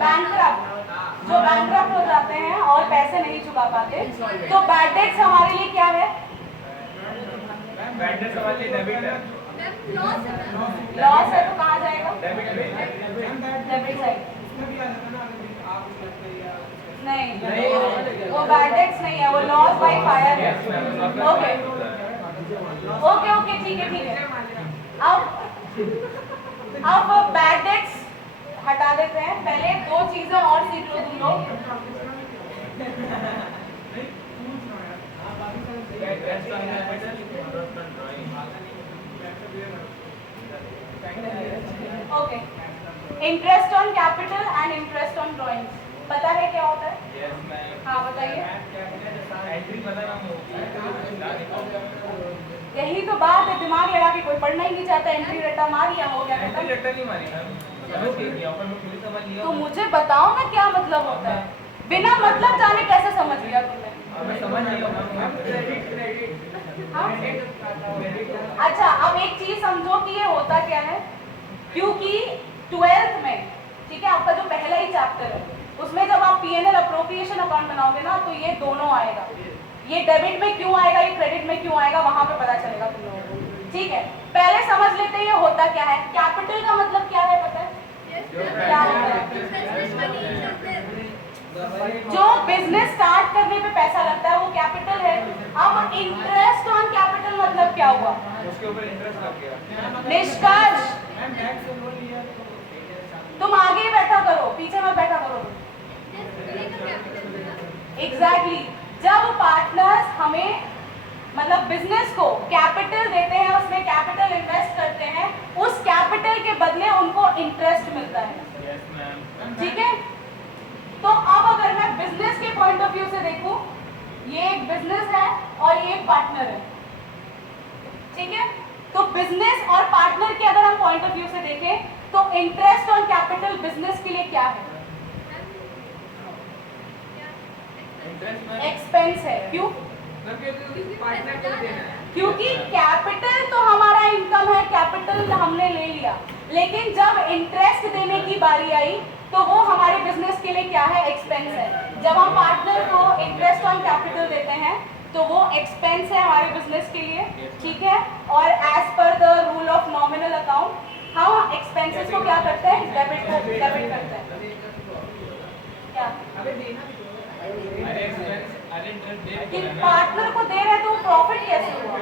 Bankrupt, जो bankrupt हो जाते हैं और पैसे नहीं चुका पाते, तो बैड डेट्स हमारे लिए क्या है? बैड डेट्स हमारे लिए डेबिट है। लॉस है तो कहाँ जाएगा? Debit side. नहीं, वो बैड डेट्स नहीं है, वो लॉस बाय फायर है। ओके ओके ओके, ठीक है ठीक है। अब बैड डेट्स हटा देते हैं। पहले दो चीजें और सीख लो तुम लोग। Okay, interest on capital and interest on drawings पता है क्या होता है? हाँ बताइए। यही तो बात है, दिमाग लगा के कोई पढ़ना ही नहीं चाहता। एंट्री रट्टा मार या हो गया खत्म। तो मुझे बताओ ना क्या मतलब होता है? बिना मतलब जाने कैसे समझ लिया तुमने? अच्छा, अब एक चीज समझो कि ये होता क्या है। क्योंकि 12th में, ठीक है, आपका जो पहला ही चैप्टर है उसमें जब आप P&L अप्रोप्रिएशन अकाउंट बनाओगे ना, तो ये दोनों आएगा। ये डेबिट में क्यों आएगा, ये क्रेडिट में क्यों आएगा, वहां पे पता चलेगा तुम लोगों को। ठीक है, पहले समझ लेते हैं ये होता क्या है। कैपिटल का मतलब क्या है पता है? क्या होता है? जो बिजनेस स्टार्ट करने पे पैसा लगता है वो कैपिटल है। अब इंटरेस्ट ऑन कैपिटल मतलब क्या हुआ? उसके ऊपर इंटरेस्ट लग गया। निष्कर्ष, तुम आगे ही बैठा करो, पीछे मत बैठा करो। एग्जैक्टली, जब पार्टनर्स हमें मतलब बिजनेस को कैपिटल देते हैं, उसमें कैपिटल इन्वेस्ट करते हैं, उस कैपिटल के बदले उनको इंटरेस्ट मिलता है। ठीक है, तो अब अगर मैं बिजनेस के पॉइंट ऑफ व्यू से देखूं, ये एक बिजनेस है और ये एक पार्टनर है। ठीक है, तो बिजनेस और पार्टनर के अगर हम पॉइंट ऑफ व्यू से देखें तो इंटरेस्ट ऑन कैपिटल बिजनेस के लिए क्या है? एक्सपेंस है। क्यों? क्योंकि कैपिटल तो हमारा इनकम है, कैपिटल हमने ले लिया, लेकिन जब इंटरेस्ट देने की बारी आई तो वो हमारे बिजनेस के लिए क्या है? एक्सपेंस है। जब हम पार्टनर को इंटरेस्ट ऑन कैपिटल देते हैं तो वो एक्सपेंस है हमारे बिजनेस के लिए। ठीक है, और as per the rule of nominal account हम एक्सपेंसेस को क्या करते हैं? डेबिट करते हैं। क्या पार्टनर को दे रहे तो प्रॉफिट कैसे हुआ?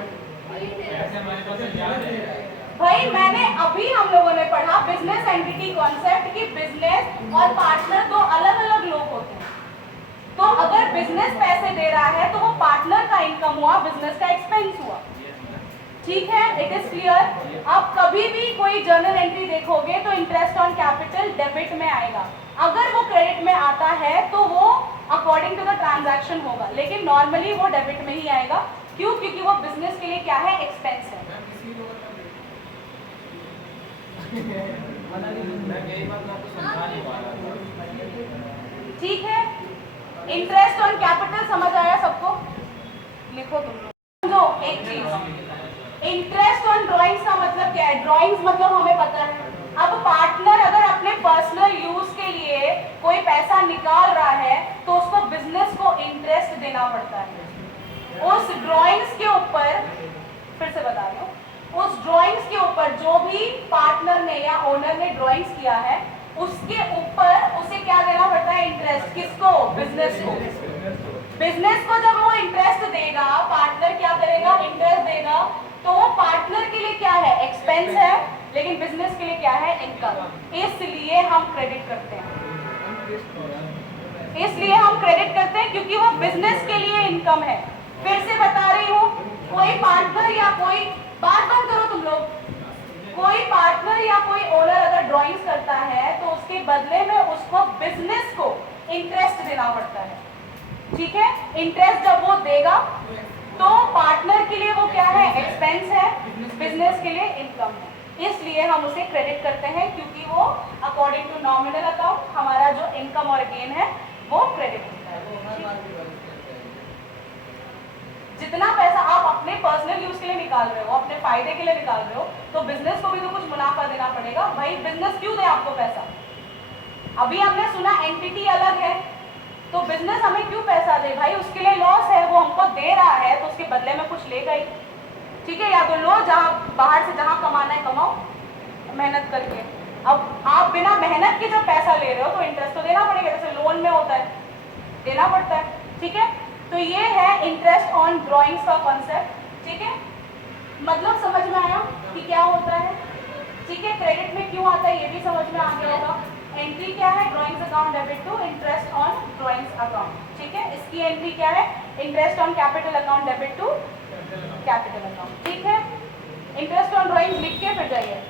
भाई मैंने अभी हम लोगों ने पढ़ा बिजनेस एंटिटी कॉन्सेप्ट की बिजनेस और पार्टनर दो अलग अलग लोग होते हैं। तो अगर बिजनेस पैसे दे रहा है तो वो पार्टनर का इनकम हुआ, बिजनेस का एक्सपेंस हुआ। ठीक है, इट इज क्लियर। अब कभी भी कोई जर्नल एंट्री देखोगे तो इंटरेस्ट ऑन कैपिटल डेबिट में आएगा। अगर वो क्रेडिट में आता है तो वो अकॉर्डिंग टू द ट्रांजैक्शन होगा, लेकिन नॉर्मली वो डेबिट में ही आएगा। क्यों? क्योंकि वो बिजनेस के लिए क्या है? एक्सपेंस है। ठीक है, इंटरेस्ट ऑन कैपिटल समझ आया सबको? लिखो तुम लोग। समझो एक चीज, इंटरेस्ट ऑन ड्राइंग्स का मतलब क्या है? ड्राइंग्स मतलब हमें पता है। अब पार्टनर अगर अपने पर्सनल यूज के लिए कोई पैसा निकाल रहा है तो उसको बिजनेस को इंटरेस्ट देना पड़ता है। उस ड्राइंग्स के ऊपर, फिर से बता रही हूँ, उस ड्राइंग्स के ऊपर जो भी पार्टनर ने या ओनर ने ड्राइंग्स किया है उसके ऊपर उसे क्या देना पड़ता है? इंटरेस्ट। किसको? बिजनेस को। बिजनेस को जब वो इंटरेस्ट देगा, पार्टनर क्या करेगा? इंटरेस्ट देगा। तो वो पार्टनर के लिए क्या है? एक्सपेंस है, लेकिन बिजनेस के लिए क्या है? इनकम। इसलिए हम क्रेडिट करते हैं। इसलिए हम क्रेडिट करते हैं क्योंकि वो बिजनेस के लिए इनकम है। फिर से बता रही हूँ, कोई पार्टनर या कोई, बात बंद करो तुम लोग, कोई पार्टनर या कोई ओनर अगर ड्राइंग्स करता है तो उसके बदले में उसको बिजनेस को इंटरेस्ट देना पड़ता है। ठीक है, इंटरेस्ट जब वो देगा तो पार्टनर के लिए वो क्या है? एक्सपेंस है, बिजनेस के लिए इनकम है। इसलिए हम उसे क्रेडिट करते हैं क्योंकि वो अकॉर्डिंग टू नॉमिनल अकाउंट हमारा जो इनकम और गेन है वो क्रेडिट होता है। जितना पैसा आप अपने पर्सनल यूज के लिए निकाल रहे हो, अपने फायदे के लिए निकाल रहे हो, तो बिजनेस को भी तो कुछ मुनाफा देना पड़ेगा। देगा भाई, बिजनेस क्यों दे आपको पैसा? अभी हमने सुना एंटिटी अलग है, तो बिजनेस हमें क्यों पैसा दे भाई? उसके लिए लॉस है, वो हमको दे रहा है तो उसके बदले में कुछ लेगा ही, ठीक है? या तो लो, जहाँ बाहर से जहाँ कमाना है कमाओ मेहनत करके। अब आप बिना मेहनत के जब पैसा ले रहे हो तो इंटरेस्ट तो देना पड़ेगा, जैसे लोन में होता है, देना पड़ता है, ठीक है? तो ये है इंटरेस्ट ऑन ड्राइंग्स का कॉन्सेप्ट, ठीक है? मतलब समझ में आया कि क्या होता है, ठीक है? क्रेडिट में क्यों आता है ये भी समझ में आ गया होगा। एंट्री क्या है? Drawings account debit to interest on drawings account, ठीक है? इसकी एंट्री क्या है? Interest on capital account debit to capital account, ठीक है? इंटरेस्ट ऑन ड्राइंग्स लिख के फिर जाइए।